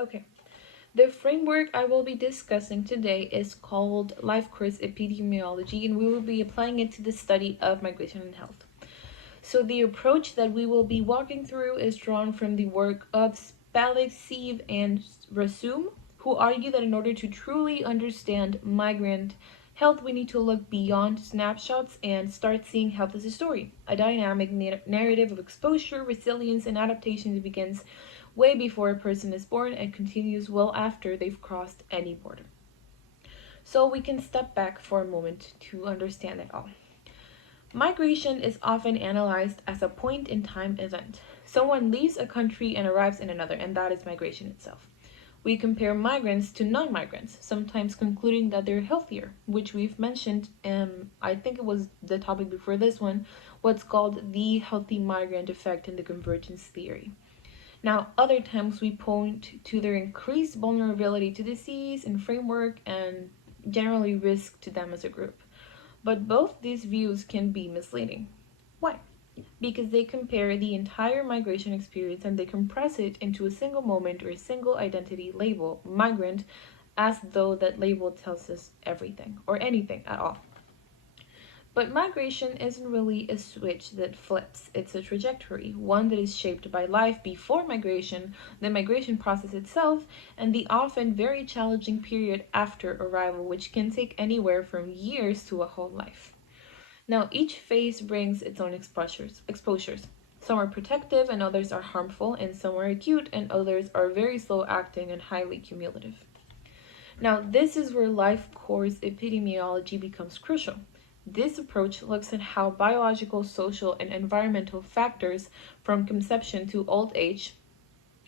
Okay, the framework I will be discussing today is called Life Course Epidemiology, and we will be applying it to the study of migration and health. So, the approach that we will be walking through is drawn from the work of Spalik, Sieve, and Rasum, who argue that in order to truly understand migrant health, we need to look beyond snapshots and start seeing health as a story, a dynamic narrative of exposure, resilience, and adaptation that begins way before a person is born and continues well after they've crossed any border. So we can step back for a moment to understand it all. Migration is often analyzed as a point in time event. Someone leaves a country and arrives in another, and that is migration itself. We compare migrants to non migrants, sometimes concluding that they're healthier, which we've mentioned, I think it was the topic before this one, what's called the healthy migrant effect in the convergence theory. Now, other times we point to their increased vulnerability to disease and framework and generally risk to them as a group. But both these views can be misleading. Why? Because they compare the entire migration experience and they compress it into a single moment or a single identity label, migrant, as though that label tells us everything or anything at all. But migration isn't really a switch that flips, it's a trajectory, one that is shaped by life before migration, the migration process itself, and the often very challenging period after arrival, which can take anywhere from years to a whole life. Now, each phase brings its own exposures. Some are protective and others are harmful, and some are acute and others are very slow acting and highly cumulative. Now, this is where life course epidemiology becomes crucial. This approach looks at how biological, social, and environmental factors from conception to old age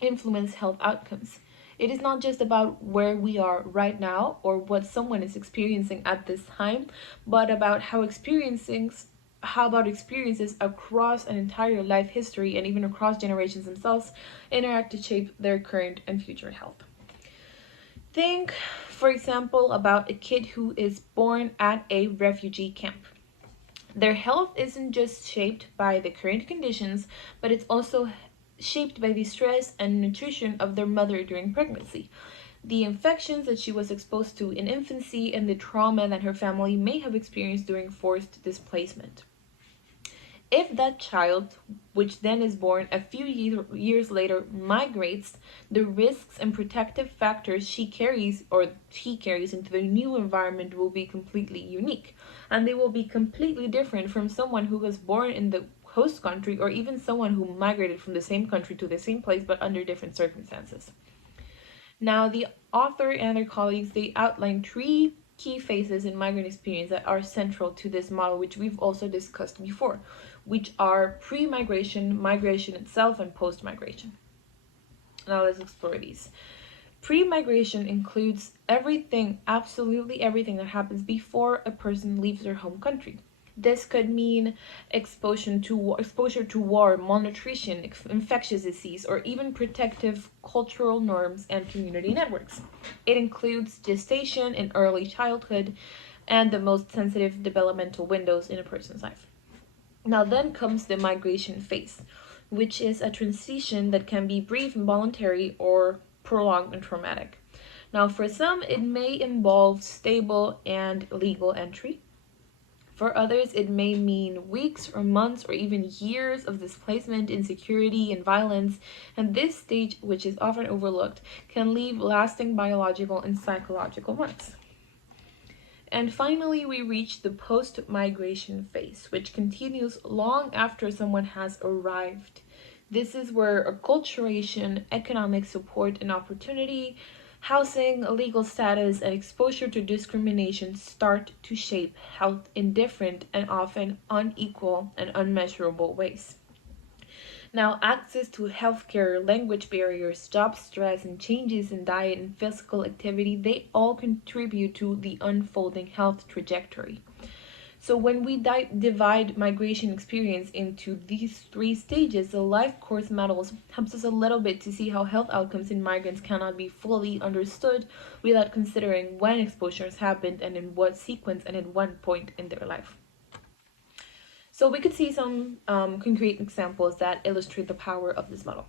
influence health outcomes. It is not just about where we are right now or what someone is experiencing at this time, but about how about experiences across an entire life history and even across generations themselves interact to shape their current and future health. Think, for example, about a kid who is born at a refugee camp. Their health isn't just shaped by the current conditions, but it's also shaped by the stress and nutrition of their mother during pregnancy, the infections that she was exposed to in infancy, and the trauma that her family may have experienced during forced displacement. If that child, which then is born a few years later, migrates, the risks and protective factors she carries or he carries into the new environment will be completely unique. And they will be completely different from someone who was born in the host country or even someone who migrated from the same country to the same place but under different circumstances. Now, the author and their colleagues, they outline three key phases in migrant experience that are central to this model, which we've also discussed before, which are pre-migration, migration itself, and post-migration. Now let's explore these. Pre-migration includes everything, absolutely everything that happens before a person leaves their home country. This could mean exposure to war, malnutrition, infectious disease, or even protective cultural norms and community networks. It includes gestation and early childhood and the most sensitive developmental windows in a person's life. Now, then comes the migration phase, which is a transition that can be brief and voluntary or prolonged and traumatic. Now, for some, it may involve stable and legal entry. For others, it may mean weeks or months or even years of displacement, insecurity, and violence. And this stage, which is often overlooked, can leave lasting biological and psychological marks. And finally, we reach the post-migration phase, which continues long after someone has arrived. This is where acculturation, economic support and opportunity, housing, legal status, and exposure to discrimination start to shape health in different and often unequal and unmeasurable ways. Now, access to healthcare, language barriers, job stress, and changes in diet and physical activity, they all contribute to the unfolding health trajectory. So when we divide migration experience into these three stages, the life course models helps us a little bit to see how health outcomes in migrants cannot be fully understood without considering when exposures happened and in what sequence and at what point in their life. So we could see some concrete examples that illustrate the power of this model.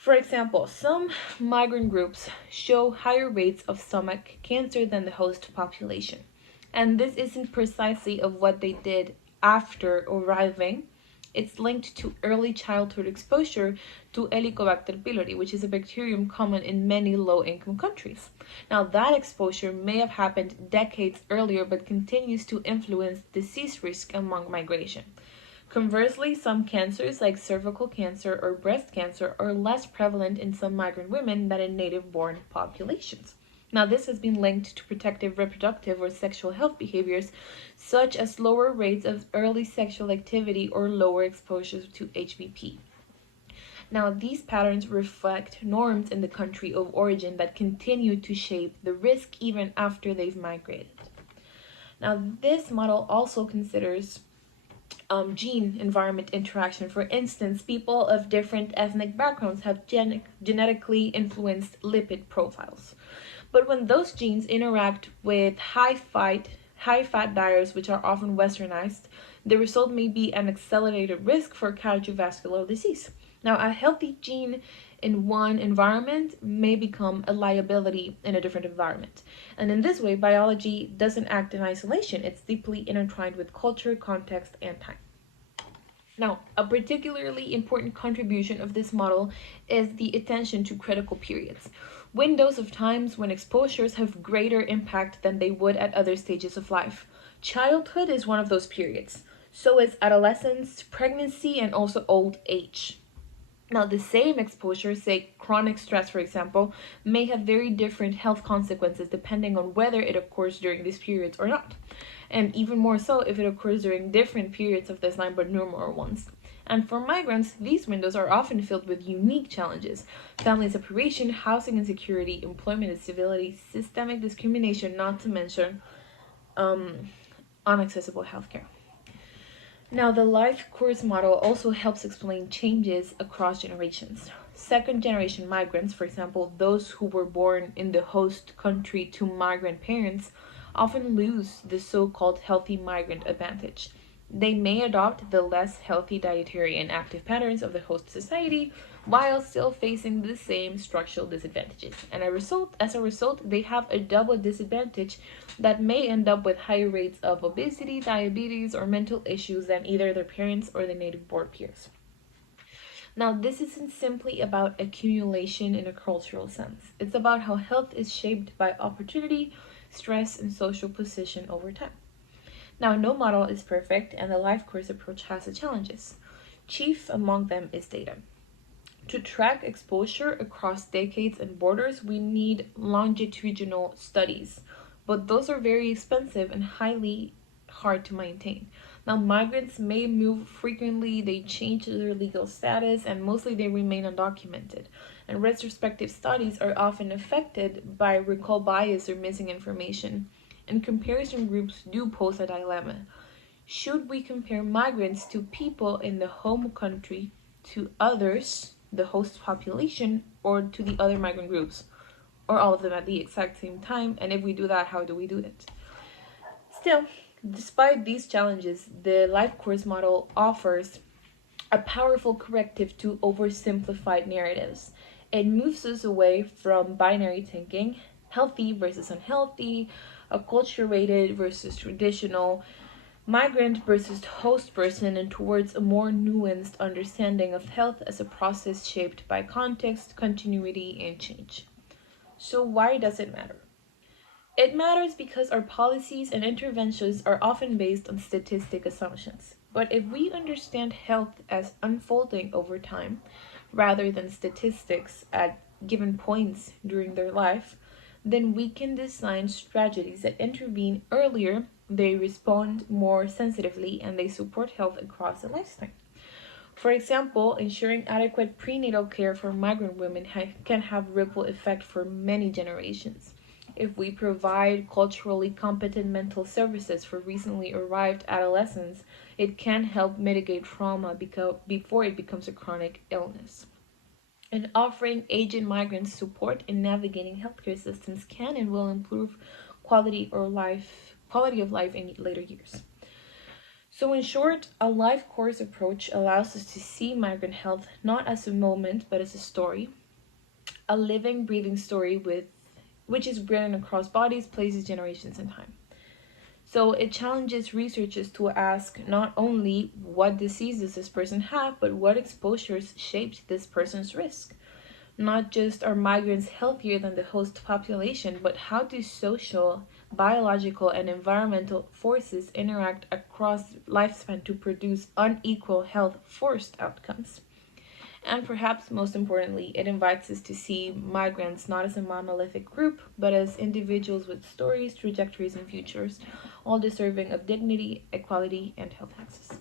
For example, some migrant groups show higher rates of stomach cancer than the host population. And this isn't precisely of what they did after arriving. It's linked to early childhood exposure to Helicobacter pylori, which is a bacterium common in many low-income countries. Now, that exposure may have happened decades earlier, but continues to influence disease risk among migration. Conversely, some cancers like cervical cancer or breast cancer are less prevalent in some migrant women than in native-born populations. Now, this has been linked to protective reproductive or sexual health behaviors, such as lower rates of early sexual activity or lower exposure to HPV. Now, these patterns reflect norms in the country of origin that continue to shape the risk even after they've migrated. Now, this model also considers gene environment interaction. For instance, people of different ethnic backgrounds have genetically influenced lipid profiles. But when those genes interact with high fat diets, which are often westernized, the result may be an accelerated risk for cardiovascular disease. Now, a healthy gene in one environment may become a liability in a different environment. And in this way, biology doesn't act in isolation. It's deeply intertwined with culture, context, and time. Now, a particularly important contribution of this model is the attention to critical periods, windows of times when exposures have greater impact than they would at other stages of life. Childhood is one of those periods. So is adolescence, pregnancy, and also old age. Now, the same exposure, say chronic stress, for example, may have very different health consequences depending on whether it occurs during these periods or not. And even more so if it occurs during different periods of this time but normal ones. And for migrants, these windows are often filled with unique challenges: family separation, housing insecurity, employment instability, systemic discrimination, not to mention inaccessible healthcare. Now, the life course model also helps explain changes across generations. Second generation migrants, for example, those who were born in the host country to migrant parents, often lose the so called healthy migrant advantage. They may adopt the less healthy dietary and active patterns of the host society while still facing the same structural disadvantages. And as a result, they have a double disadvantage that may end up with higher rates of obesity, diabetes, or mental issues than either their parents or their native born peers. Now, this isn't simply about accumulation in a cultural sense. It's about how health is shaped by opportunity, stress, and social position over time. Now, no model is perfect, and the life course approach has its challenges. Chief among them is data. To track exposure across decades and borders, we need longitudinal studies, but those are very expensive and highly hard to maintain. Now, migrants may move frequently, they change their legal status, and mostly they remain undocumented. And retrospective studies are often affected by recall bias or missing information. And comparison groups do pose a dilemma. Should we compare migrants to people in the home country, to others, the host population, or to the other migrant groups, or all of them at the exact same time? And if we do that, how do we do it? Still, despite these challenges, the life course model offers a powerful corrective to oversimplified narratives. It moves us away from binary thinking, healthy versus unhealthy, acculturated versus traditional, migrant versus host person, and towards a more nuanced understanding of health as a process shaped by context, continuity, and change. So, why does it matter? It matters because our policies and interventions are often based on statistic assumptions. But if we understand health as unfolding over time, rather than statistics at given points during their life, then we can design strategies that intervene earlier, they respond more sensitively, and they support health across the lifetime. For example, ensuring adequate prenatal care for migrant women can have ripple effect for many generations. If we provide culturally competent mental services for recently arrived adolescents, it can help mitigate trauma before it becomes a chronic illness. And offering aging migrants support in navigating healthcare systems can and will improve quality of life in later years. So, in short, a life course approach allows us to see migrant health not as a moment but as a story, a living, breathing story which is written across bodies, places, generations, and time. So it challenges researchers to ask not only what diseases this person have, but what exposures shaped this person's risk. Not just are migrants healthier than the host population, but how do social, biological, and environmental forces interact across lifespan to produce unequal health forced outcomes? And perhaps most importantly, it invites us to see migrants not as a monolithic group, but as individuals with stories, trajectories, and futures, all deserving of dignity, equality, and health access.